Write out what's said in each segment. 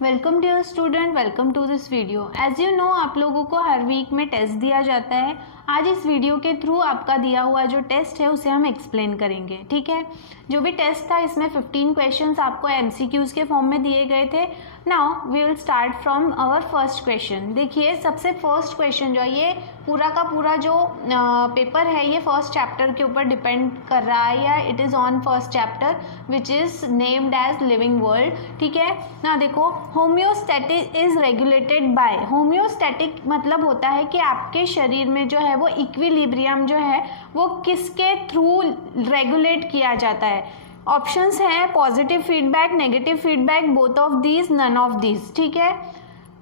Welcome dear student, welcome to this video. As you know, आप लोगों को हर week में टेस्ट दिया जाता है। आज इस वीडियो के थ्रू आपका दिया हुआ जो टेस्ट है उसे हम एक्सप्लेन करेंगे। ठीक है, जो भी टेस्ट था इसमें 15 क्वेश्चंस आपको एमसीक्यूज के फॉर्म में दिए गए थे। Now we will start from our first question. देखिए, सबसे फर्स्ट क्वेश्चन जो है, ये पूरा का पूरा जो पेपर है ये फर्स्ट चैप्टर के ऊपर डिपेंड कर रहा है, या it is on first chapter which is named as living world. ठीक है ना, देखो, homeostatic is regulated by. Homeostatic मतलब होता है कि आपके शरीर में जो है वो इक्विलिब्रियम जो है वो किसके थ्रू रेगुलेट किया जाता है। ऑप्शंस हैं positive feedback, negative feedback, both of these, none of these. ठीक है,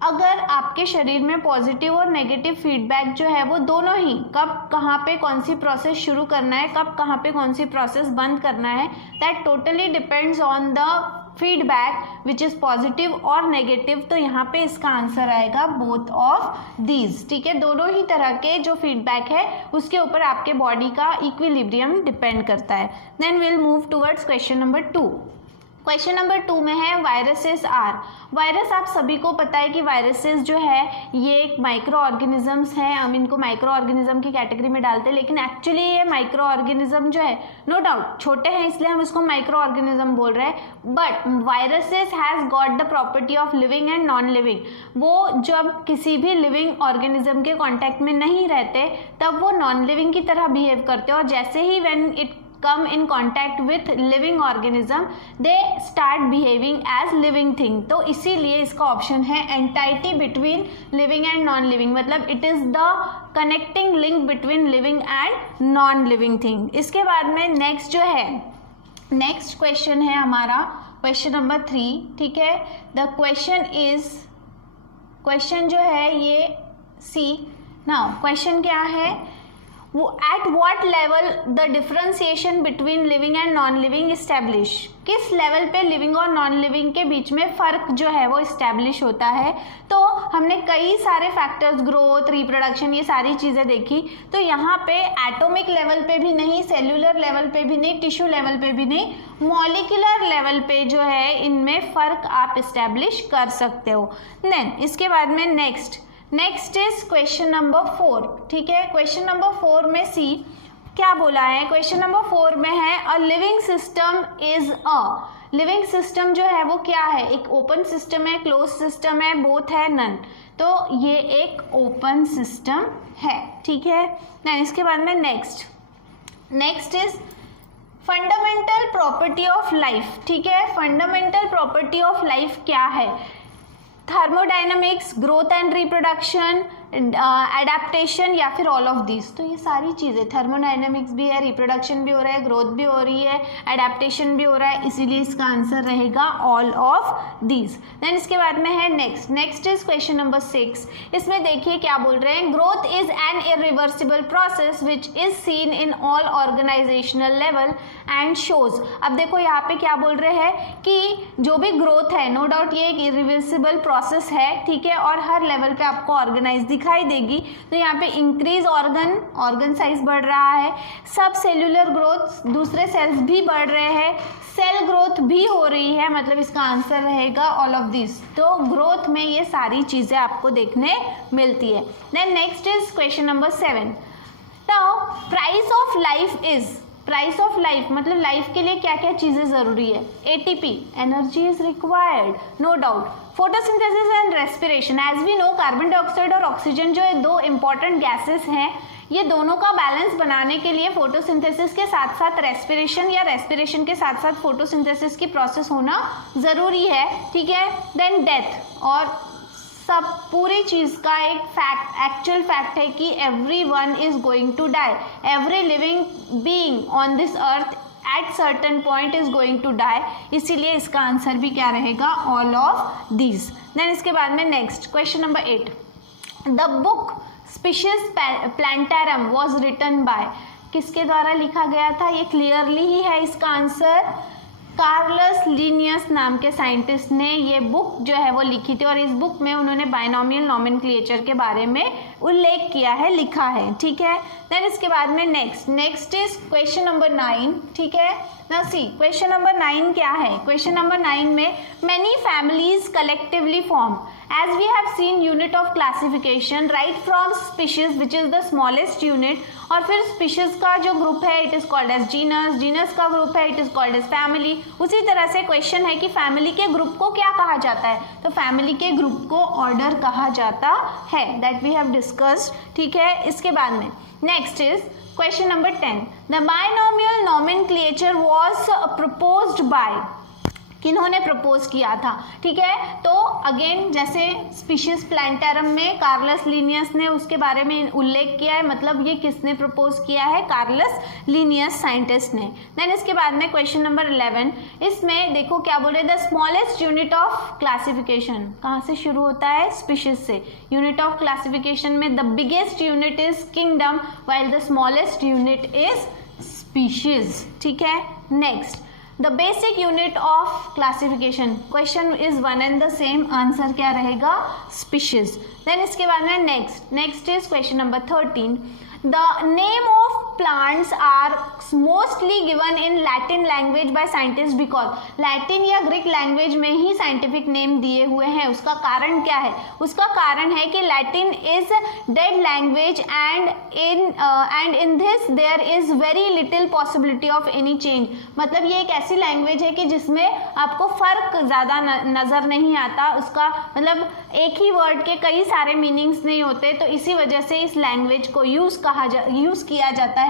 अगर आपके शरीर में पॉजिटिव और नेगेटिव फीडबैक जो है वो दोनों ही, कब कहाँ पे कौन सी प्रोसेस शुरू करना है, कब कहाँ पे कौन सी प्रोसेस बंद करना है, that totally depends on the feedback which is positive और नेगेटिव। तो यहाँ पे इसका आंसर आएगा बोथ ऑफ दीज। ठीक है, दोनों ही तरह के जो फीडबैक है उसके ऊपर आपके बॉडी का इक्विलिब्रियम डिपेंड करता है। Then will move towards question number 2। Question number 2 में है वायरसेस आर। वायरस, आप सभी को पता है कि वायरसेस जो है ये एक माइक्रो ऑर्गेनिजम्स हैं। हम इनको माइक्रो ऑर्गेनिज्म की कैटेगरी में डालते हैं, लेकिन एक्चुअली ये माइक्रो ऑर्गेनिज्म जो है, नो डाउट छोटे हैं इसलिए हम इसको माइक्रो ऑर्गेनिज्म बोल रहे हैं, but viruses has got the property of living and non living. वो जब किसी भी लिविंग ऑर्गेनिज्म के कॉन्टैक्ट में नहीं रहते तब वो नॉन लिविंग की तरह बिहेव करते हैं, और जैसे ही when it come in contact with living organism they start behaving as living thing। तो इसीलिए इसका ऑप्शन है entity between living and non living, मतलब it is the connecting link between living and non living thing. इसके बाद में next जो है, नेक्स्ट क्वेश्चन है हमारा क्वेश्चन नंबर 3। ठीक है, द क्वेश्चन जो है ये सी। नाउ क्वेश्चन क्या है, वो at what level the differentiation between living and non living establish. किस लेवल पे लिविंग और नॉन लिविंग के बीच में फ़र्क जो है वो इस्टेब्लिश होता है। तो हमने कई सारे फैक्टर्स, ग्रोथ, रिप्रोडक्शन, ये सारी चीज़ें देखी। तो यहाँ पे एटॉमिक लेवल पे भी नहीं, सेल्यूलर लेवल पे भी नहीं, टिश्यू लेवल पे भी नहीं, मॉलिक्यूलर लेवल पे जो है इनमें फ़र्क आप इस्टेब्लिश कर सकते हो। देन इसके बाद में नेक्स्ट इज क्वेश्चन नंबर 4। ठीक है, क्वेश्चन नंबर 4 में सी क्या बोला है। क्वेश्चन नंबर 4 में है a living system is a. Living system जो है वो क्या है, एक ओपन सिस्टम है, क्लोज सिस्टम है, बोथ है, नन। तो ये एक ओपन सिस्टम है। ठीक है, देन इसके बाद में next is fundamental property of life. ठीक है, फंडामेंटल प्रॉपर्टी ऑफ लाइफ क्या है, thermodynamics, growth and reproduction, adaptation, या फिर ऑल ऑफ दिस। तो ये सारी चीज़ें, थर्मोडाइनमिक्स भी है, रिप्रोडक्शन भी हो रहा है, ग्रोथ भी हो रही है, एडेप्टेशन भी हो रहा है, इसीलिए इसका आंसर रहेगा ऑल ऑफ दिस। देन इसके बाद में है नेक्स्ट इज क्वेश्चन नंबर 6। इसमें देखिए क्या बोल रहे हैं, growth is an irreversible process which is seen in all organisational level and shows. अब देखो यहाँ पे क्या बोल रहे हैं कि जो भी ग्रोथ है, नो डाउट ये एक इरिवर्सिबल प्रोसेस है। ठीक है, और हर लेवल पे आपको ऑर्गेनाइज दिखाई देगी। तो यहाँ पे इंक्रीज ऑर्गन साइज बढ़ रहा है, सब सेल्यूलर ग्रोथ, दूसरे सेल्स भी बढ़ रहे हैं, सेल ग्रोथ भी हो रही है, मतलब इसका आंसर रहेगा ऑल ऑफ दिस। तो ग्रोथ में ये सारी चीजें आपको देखने मिलती है। Then next is question number 7। Now price of life is, price of life मतलब लाइफ के लिए क्या क्या चीजें जरूरी है। ATP, energy is required, no doubt. Photosynthesis and respiration, as we know carbon dioxide और ऑक्सीजन जो है दो इंपॉर्टेंट गैसेस हैं, ये दोनों का बैलेंस बनाने के लिए फोटोसिंथेसिस के साथ साथ रेस्पिरेशन, या रेस्पिरेशन के साथ साथ फोटोसिंथेसिस की प्रोसेस होना जरूरी है। ठीक है, देन डेथ, और सब पूरी चीज का एक फैक्ट, एक्चुअल फैक्ट है कि everyone is going to die, every living being on this earth at certain point is going to die, इसीलिए इसका आंसर भी क्या रहेगा, ऑल ऑफ दीज। देन इसके बाद में next question number 8। The book species plantarum was written by, किसके द्वारा लिखा गया था, ये क्लियरली ही है इसका आंसर, कार्लस लिनियस नाम के साइंटिस्ट ने ये बुक जो है वो लिखी थी और इस बुक में उन्होंने बायनोमियल नोमेनक्लेचर के बारे में उल्लेख किया है, लिखा है, ठीक है। देन इसके बाद में नेक्स्ट इज क्वेश्चन नंबर 9, ठीक है ना। सी क्वेश्चन नंबर 9 क्या है। क्वेश्चन नंबर 9 में many families collectively form as we have seen unit of classification right from species which is the smallest unit, और फिर species का जो ग्रुप है it is called as genus, genus का group है it is called as family। उसी तरह से क्वेश्चन है कि फैमिली के ग्रुप को क्या कहा जाता है, तो फैमिली के ग्रुप को ऑर्डर कहा जाता है, दैट वी हैव डिस्कस्ड, ठीक है। इसके बाद में next is question number 10, the binomial nomenclature was proposed by, किन्होंने प्रपोज किया था, ठीक है। तो अगेन जैसे स्पीशीज प्लांटेरम में कार्लस लिनियस ने उसके बारे में उल्लेख किया है, मतलब ये किसने प्रपोज किया है, कार्लस लिनियस साइंटिस्ट ने। देन इसके बाद में क्वेश्चन नंबर 11, इसमें देखो क्या बोल रहे, the smallest unit of classification कहाँ से शुरू होता है, स्पीशीज से। यूनिट ऑफ क्लासिफिकेशन में the biggest unit is kingdom while the smallest unit is species, ठीक है। Next the basic unit of classification, question is one and the same, answer क्या रहेगा, स्पीशीज। देन इसके बाद में next is question number 13, the name of plants are mostly given in Latin language by scientist because, Latin या Greek language में ही scientific name दिए हुए हैं। उसका कारण क्या है, उसका कारण है कि Latin is dead language and in this there is very little possibility of any change, मतलब ये एक ऐसी लैंग्वेज है कि जिसमें आपको फर्क ज़्यादा नज़र नहीं आता, उसका मतलब एक ही वर्ड के कई सारे मीनिंग्स नहीं होते, तो इसी वजह से इस लैंग्वेज को यूज किया जाता है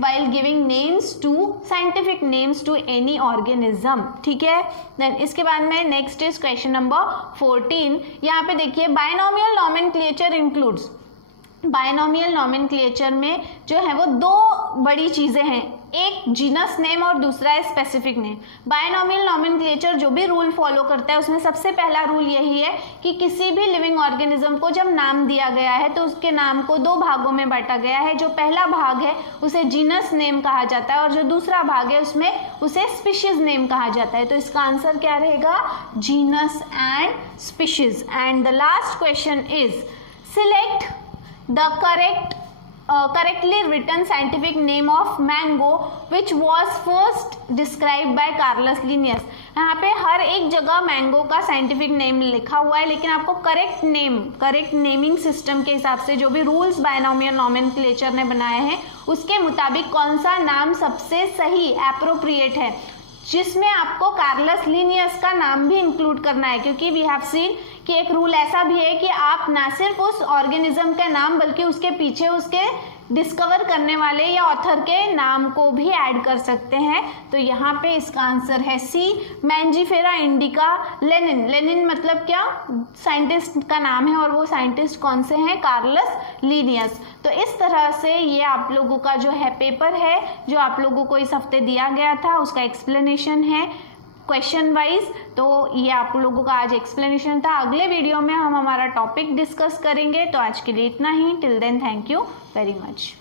while giving names to scientific names to any organism, ठीक है। देन इसके बाद में नेक्स्ट इज क्वेश्चन नंबर 14, यहाँ पे देखिए binomial nomenclature includes, binomial nomenclature में जो है वो दो बड़ी चीजें हैं, एक जीनस नेम और दूसरा है स्पेसिफिक नेम। बायनोमियल नोमेनक्लेचर जो भी रूल फॉलो करता है उसमें सबसे पहला रूल यही है कि किसी भी लिविंग ऑर्गेनिज्म को जब नाम दिया गया है तो उसके नाम को दो भागों में बांटा गया है। जो पहला भाग है उसे जीनस नेम कहा जाता है और जो दूसरा भाग है उसमें उसे स्पीशीज नेम कहा जाता है। तो इसका आंसर क्या रहेगा, genus and species. And the last question is select the correctly written scientific name of mango which was first described by Carolus Linnaeus। यहाँ पे हर एक जगह मैंगो का साइंटिफिक नेम लिखा हुआ है, लेकिन आपको करेक्ट नेमिंग सिस्टम के हिसाब से जो भी रूल्स बायनोमियल नोमेनक्लेचर ने बनाए हैं उसके मुताबिक कौन सा नाम सबसे सही एप्रोप्रिएट है, जिसमें आपको कार्लस लिनियस का नाम भी इंक्लूड करना है, क्योंकि वी हैव सीन कि एक रूल ऐसा भी है कि आप ना सिर्फ उस ऑर्गेनिज्म का नाम बल्कि उसके पीछे उसके डिस्कवर करने वाले या ऑथर के नाम को भी ऐड कर सकते हैं। तो यहाँ पे इसका आंसर है सी, मैंजीफेरा इंडिका लेनिन। लेनिन मतलब क्या, साइंटिस्ट का नाम है और वो साइंटिस्ट कौन से हैं, कार्लस लिनियस। तो इस तरह से ये आप लोगों का जो है पेपर है जो आप लोगों को इस हफ्ते दिया गया था उसका एक्सप्लेनेशन है क्वेश्चन वाइज। तो ये आप लोगों का आज एक्सप्लेनेशन था। अगले वीडियो में हम हमारा टॉपिक डिस्कस करेंगे। तो आज के लिए इतना ही। Till then thank you very much.